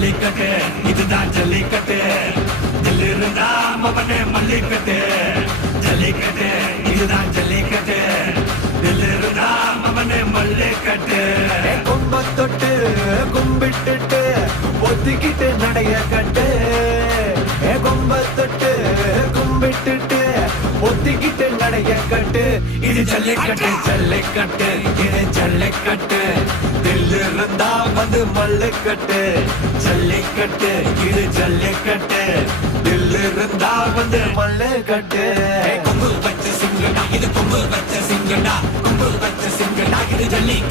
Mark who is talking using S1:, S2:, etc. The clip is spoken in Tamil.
S1: ஜல்லிக்கட்டு இதுதான் ஜல்லிக்கட்டு. ஜல்லிருந்தா மவனே மல்லிக்கட்டு. ஜல்லிக்கட்டு இதுதான் ஜல்லிக்கட்டு. ஜல்லிருந்தா மவனே மல்லிக்கட்டு.
S2: கும்ப தொட்டு கும்பிட்டுட்டு ஒத்திக்கிட்டு நடைய கட்டு. கும்ப தொட்டு கும்பிட்டுட்டு ஒத்திக்கிட்டு நடைய கட்டு.
S1: இது ஜல்லிக்கட்டு. ஜல்லிக்கட்டு இது ஜல்லிக்கட்டு.
S2: தில்லிருந்தா வந்து மல்லுக்கட்டு.
S1: ஜல்லிக்கட்டு இது ஜல்லிக்கட்டு.
S2: தில்லு இருந்தா வந்து மல்லுக்கட்டு
S1: கொம்பு வச்ச சிங்கடா இது கொம்பு வச்ச சிங்கடா. கொம்பு வச்ச சிங்கடா இது ஜல்லிக்கட்டு.